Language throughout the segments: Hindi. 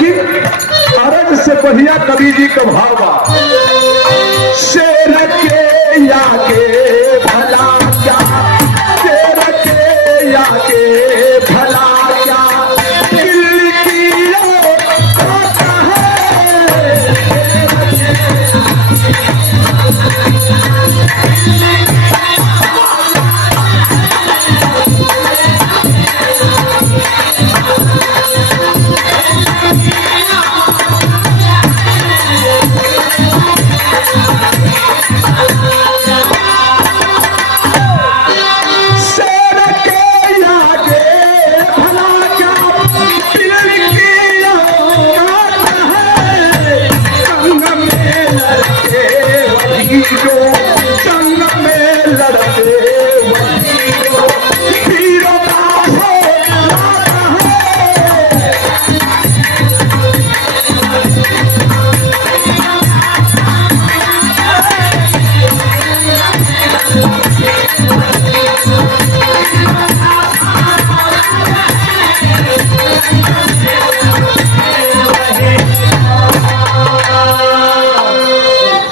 लेकिन अरज से बढ़िया कवि जी का भाव बा, शेर के आगे भला क्या, शेर के आगे भला क्या, दिल की ओर आता है।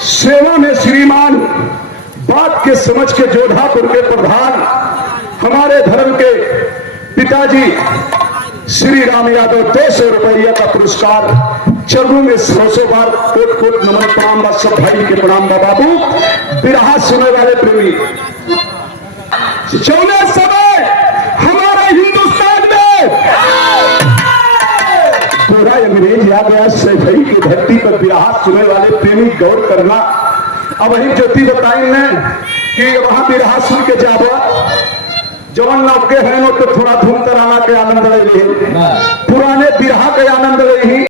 सेवा में श्रीमान बात के समझ के जोधापुर के प्रधान हमारे धर्म के पिताजी श्री राम यादव 200 रुपया का पुरस्कार चरणों में 100 बार कोट कोट नमन प्रणाम बा, सब भाई के प्रणाम बा। बाबू बिरहा सुनने वाले प्रेमी, चौने समय हमारे हिंदुस्तान में पूरा अंग्रेज आ गया। भाई की धरती पर बिरहा सुनने वाले प्रेमी गौर करना। अब वही ज्योति बताएंगे कि वहां बिरहा सुन के जाबा जवन नौके हैं तो थोड़ा धूम तराना के आनंद ले, पुराने बिरहा के आनंद ले।